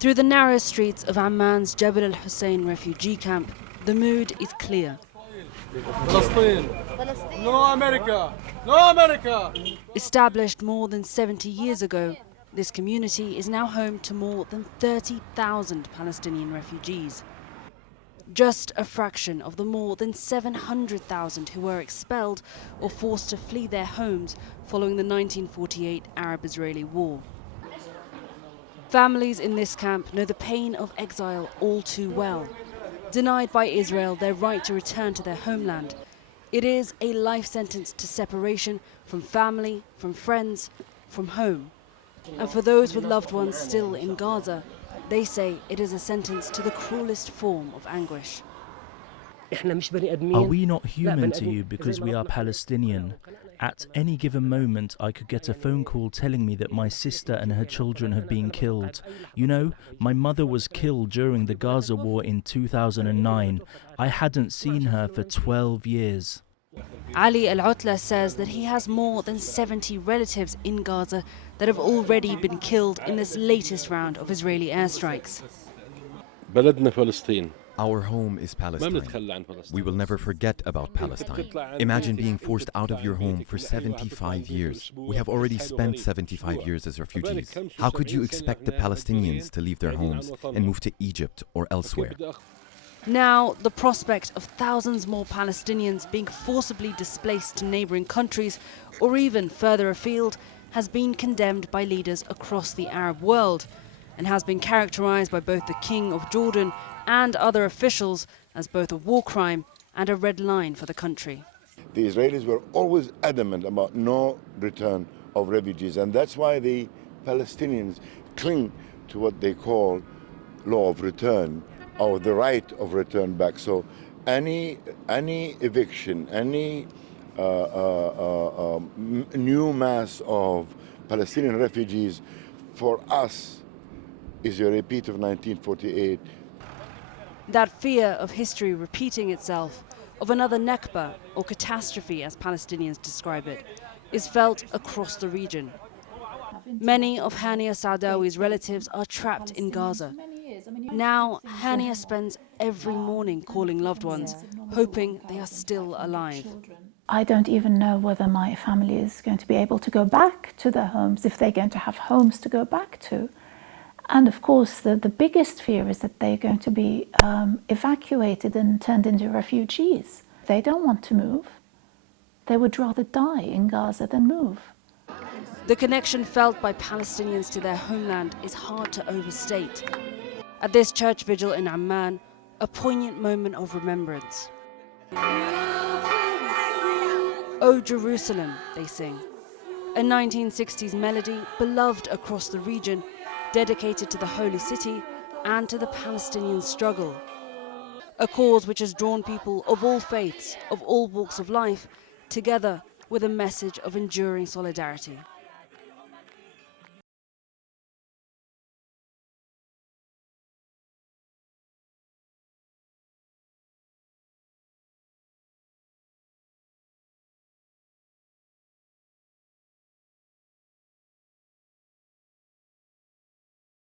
Through the narrow streets of Amman's Jebel al-Hussein refugee camp, the mood is clear. Palestine. No America! No America! Established more than 70 years ago, this community is now home to more than 30,000 Palestinian refugees. Just a fraction of the more than 700,000 who were expelled or forced to flee their homes following the 1948 Arab-Israeli war. Families in this camp know the pain of exile all too well. Denied by Israel their right to return to their homeland, it is a life sentence to separation from family, from friends, from home. And for those with loved ones still in Gaza, they say it is a sentence to the cruelest form of anguish. Are we not human to you because we are Palestinian? At any given moment, I could get a phone call telling me that my sister and her children have been killed. You know, my mother was killed during the Gaza war in 2009. I hadn't seen her for 12 years. Ali Al-Utla says that he has more than 70 relatives in Gaza that have already been killed in this latest round of Israeli airstrikes. بلدنا فلسطين. Our home is Palestine. We will never forget about Palestine. Imagine being forced out of your home for 75 years. We have already spent 75 years as refugees. How could you expect the Palestinians to leave their homes and move to Egypt or elsewhere? Now, the prospect of thousands more Palestinians being forcibly displaced to neighbouring countries or even further afield has been condemned by leaders across the Arab world and has been characterised by both the King of Jordan and other officials as both a war crime and a red line for the country. The Israelis were always adamant about no return of refugees, and that's why the Palestinians cling to what they call law of return, or the right of return back. So any eviction, any new mass of Palestinian refugees for us is a repeat of 1948. That fear of history repeating itself, of another Nakba, or catastrophe as Palestinians describe it, is felt across the region. Many of Hania Saadawi's relatives are trapped in Gaza. Now, Hania spends every morning calling loved ones, hoping they are still alive. I don't even know whether my family is going to be able to go back to their homes, if they're going to have homes to go back to. And of course, the biggest fear is that they're going to be evacuated and turned into refugees. They don't want to move. They would rather die in Gaza than move. The connection felt by Palestinians to their homeland is hard to overstate. At this church vigil in Amman, a poignant moment of remembrance. "O Jerusalem," they sing, a 1960s melody beloved across the region, dedicated to the Holy City and to the Palestinian struggle. A cause which has drawn people of all faiths, of all walks of life, together with a message of enduring solidarity.